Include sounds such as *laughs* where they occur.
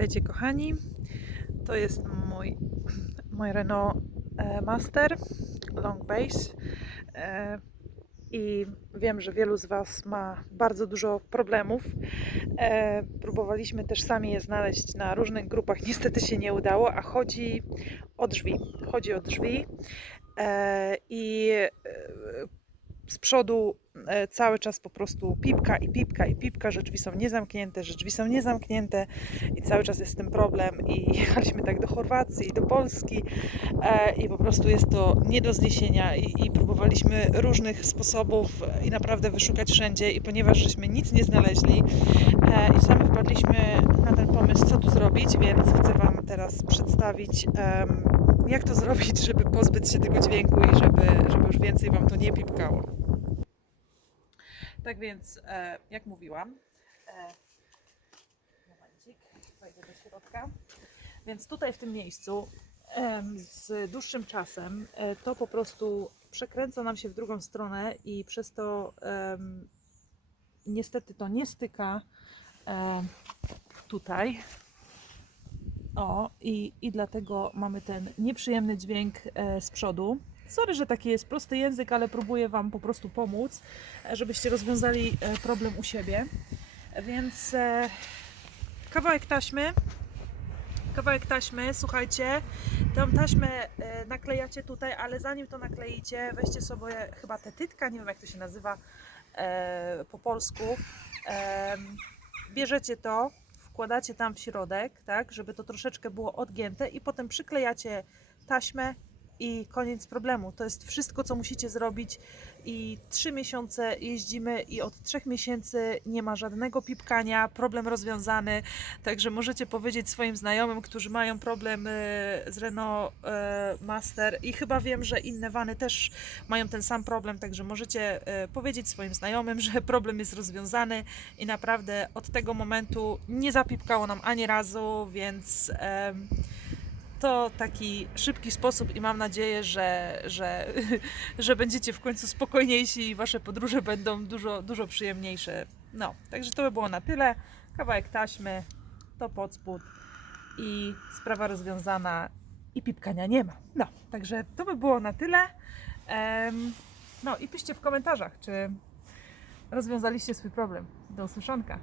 Witajcie kochani. To jest mój, *clears throat* mój Renault e, Master Long Base. E, I wiem, że wielu z Was ma bardzo dużo problemów. E, Próbowaliśmy też sami je znaleźć na różnych grupach, niestety się nie udało, a chodzi o drzwi. Chodzi o drzwi. I z przodu e, cały czas po prostu pipka i pipka i pipka, że drzwi są niezamknięte, że drzwi są niezamknięte i cały czas jest tym problem i *laughs* jechaliśmy tak do Chorwacji do Polski e, i po prostu jest to nie do zniesienia i, i próbowaliśmy różnych sposobów i naprawdę wyszukać wszędzie i ponieważ żeśmy nic nie znaleźli e, i sami wpadliśmy na ten pomysł, co tu zrobić, więc chcę Wam teraz przedstawić jak to zrobić, żeby pozbyć się tego dźwięku i żeby, żeby już więcej Wam to nie pipkało. Tak więc, e, jak mówiłam, e, momencik, wejdę do środka. Więc tutaj w tym miejscu em, z dłuższym czasem e, to po prostu przekręca nam się w drugą stronę i przez to em, niestety to nie styka em, tutaj. O, i, i dlatego mamy ten nieprzyjemny dźwięk e, z przodu. Sorry, że taki jest prosty język, ale próbuję Wam po prostu pomóc, żebyście rozwiązali e, problem u siebie. Więc e, kawałek taśmy. Kawałek taśmy, słuchajcie, tą taśmę e, naklejacie tutaj, ale zanim to nakleicie, weźcie sobie chyba tetytka, nie wiem jak to się nazywa po polsku. Bierzecie to, wkładacie tam w środek, tak, żeby to troszeczkę było odgięte i potem przyklejacie taśmę i koniec problemu. To jest wszystko, co musicie zrobić i trzy miesiące jeździmy i od trzech miesięcy nie ma żadnego pipkania, problem rozwiązany, także możecie powiedzieć swoim znajomym, którzy mają problem e, z Renault e, Master i chyba wiem, że inne wany też mają ten sam problem, także możecie e, powiedzieć swoim znajomym, że *laughs* problem jest rozwiązany i naprawdę od tego momentu nie zapipkało nam ani razu, więc to taki szybki sposób i mam nadzieję, że, że, *laughs* że będziecie w końcu spokojniejsi i wasze podróże będą dużo, dużo przyjemniejsze. No, także to by było na tyle. Kawałek taśmy, to pod spód i sprawa rozwiązana i pipkania nie ma. No, także to by było na tyle. Em, no i piszcie w komentarzach, czy rozwiązaliście swój problem. Do usłyszonka.